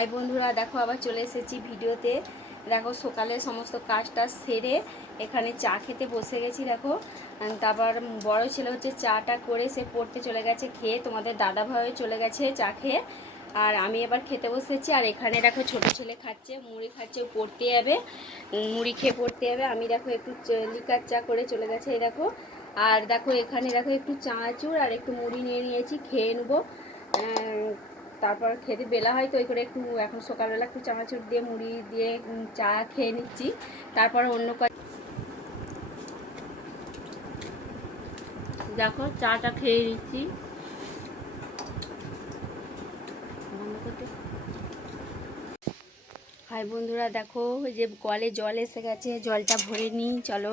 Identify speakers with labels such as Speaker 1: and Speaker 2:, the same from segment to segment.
Speaker 1: High বন্ধুরা, দেখো আবার চলে এসেছি ভিডিওতে। দেখো সকালে সমস্ত কাজটা সেরে এখানে চা খেতে বসে গেছি, দেখো। তারপর বড় ছেলে হচ্ছে চাটা করে সে পড়তে চলে গেছে, খেয়ে তোমাদের দাদা ভাইও চলে গেছে চা খেয়ে। আর আমি এবার খেতে বসেছি, আর এখানে দেখো ছোট ছেলে খাচ্ছে, মুড়ি খাচ্ছে, পড়তে যাবে। মুড়ি খেয়ে পড়তে যাবে। আমি দেখো একটু লিকার চা করে চলে গেছে, এই দেখো। আর দেখো এখানে দেখো একটু চানাচুর আর একটু মুড়ি নিয়ে নিয়েছি, খেয়ে নেব। তারপর খেতে বেলা হয় তো ওই করে একটু এখন সকালবেলা একটু চানাচুর দিয়ে, মুড়ি দিয়ে চা খেয়ে নিচ্ছি। তারপর অন্য কাজ দেখো, চাটা খেয়ে নিচ্ছি। হাই বন্ধুরা, দেখো যে কলে জল এসে গেছে, জলটা ভরে নিই, চলো।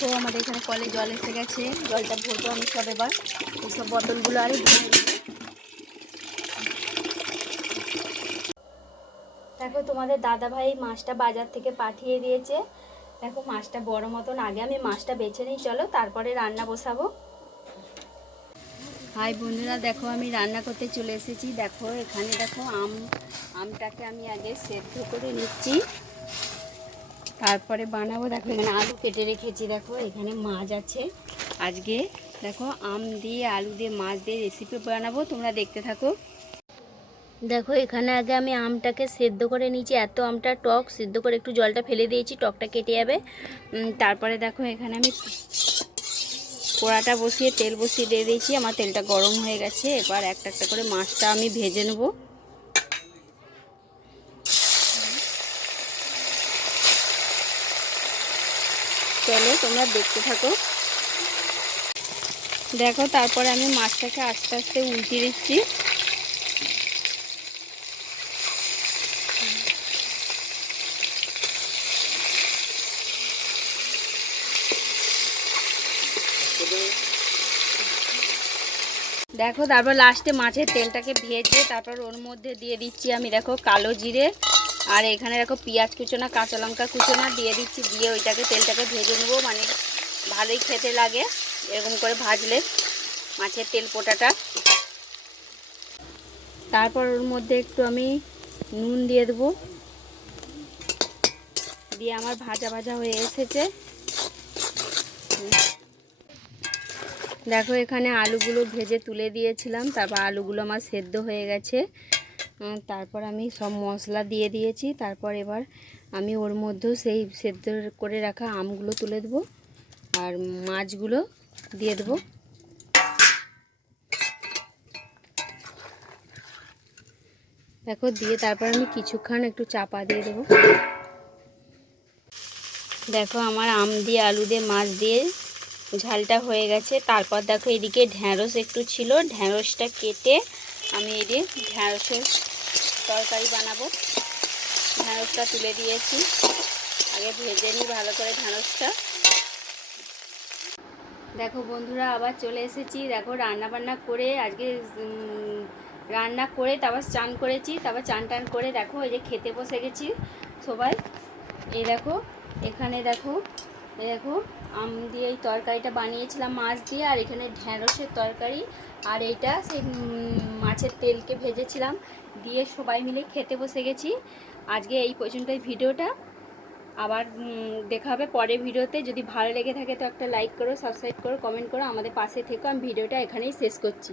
Speaker 1: দেখো, আমাদের এখানে কলে জল এসে গেছে। জলটা ভরবো আমি সব এবার। এইসব বোতলগুলো আরে ভরে দেখো, তোমাদের দাদা ভাই মাছটা বাজার থেকে পাঠিয়ে দিয়েছে। দেখো, মাছটা বড় মতন। আগে আমি মাছটা বেছে নিই, চলো, তারপরে রান্না বসাবো। হাই বন্ধুরা, দেখো আমি রান্না করতে চলে এসেছি। দেখো, এখানে দেখো আম, আমটাকে আমি আগে সেদ্ধ করে নিচ্ছি। তারপরে বানাবো, দেখো এখানে আলু কেটে রেখেছি, দেখো এখানে মাছ আছে। আজকে দেখো আম দিয়ে, আলু দিয়ে, মাছ দিয়ে রেসিপি বানাবো, তোমরা দেখতে থাকো। দেখো, এখানে আগে আমি আমটাকে সেদ্ধ করে নিয়েছি। এত আমটা টক, সেদ্ধ করে একটু জলটা ফেলে দিয়েছি, টকটা কেটে যাবে। তারপরে দেখো এখানে আমি কড়াটা বসিয়ে তেল বসিয়ে দিয়ে দিয়েছি। আমার তেলটা গরম হয়ে গেছে। এবার একটা একটা করে মাছটা আমি ভেজে নেব। চলো, তোমরা দেখতে থাকো। দেখো, তারপরে আমি মাছটাকে আস্তে আস্তে উল্টে দিচ্ছি। দেখো, তারপর লাস্টে মাছের তেলটাকে ভেজে তারপর ওর মধ্যে দিয়ে দিচ্ছি আমি, দেখো, কালো জিরে। আর এখানে দেখো, পেঁয়াজ কুচোনা, কাঁচা লঙ্কা কুচোনা দিয়ে দিচ্ছি, দিয়ে ওইটাকে তেলটাকে ভেজে নেব মানে ভালোই খেতে লাগে, এরকম করে ভাজলে মাছের তেল পোটাটা। তারপর ওর মধ্যে একটু আমি নুন দিয়ে দেবো। দিয়ে আমার ভাজা ভাজা হয়ে এসেছে। দেখো, এখানে আলুগুলো ভেজে তুলে দিয়েছিলাম, তারপর আলুগুলো আমার সেদ্ধ হয়ে গেছে। তারপর আমি সব মশলা দিয়ে দিয়েছি, তারপর এবার আমি ওর মধ্যেও সেই সেদ্ধ করে রাখা আমগুলো তুলে দেবো, আর মাছগুলো দিয়ে দেবো। দেখো, দিয়ে তারপর আমি কিছুক্ষণ একটু চাপা দিয়ে দেবো। দেখো, আমার আম দিয়ে, আলু দিয়ে, মাছ দিয়ে ঝালটা হয়ে গেছে। তারপর দেখো এদিকে ঢ্যাঁড়স একটু ছিল। ঢ্যাঁড়সটা কেটে আমি এদিকে ঢ্যাঁড়সের তরকারি বানাবো। ঢ্যাঁড়সটা তুলে দিয়েছি। আগে ভেজে নিই ভালো করে ঢ্যাঁড়সটা। দেখো বন্ধুরা, আবার চলে এসেছি। দেখো রান্না বান্না করে আজকে রান্না করে তারপর চান করেছি। তারপর চান টান করে দেখো এই যে খেতে বসে গেছি সবাই। এই দেখো, এখানে দেখো দেখো, আম দিয়ে এই তরকারিটা বানিয়েছিলাম মাছ দিয়ে, আর এখানে ঢ্যাঁড়সের তরকারি, আর এইটা সেই মাছের তেলকে ভেজেছিলাম, দিয়ে সবাই মিলে খেতে বসে গেছি। আজকে এই পর্যন্তই ভিডিওটা। আবার দেখা হবে পরের ভিডিওতে। যদি ভালো লেগে থাকে তো একটা লাইক করো, সাবস্ক্রাইব করো, কমেন্ট করো। আমাদের পাশে থেকো আমি ভিডিওটা এখানেই শেষ করছি।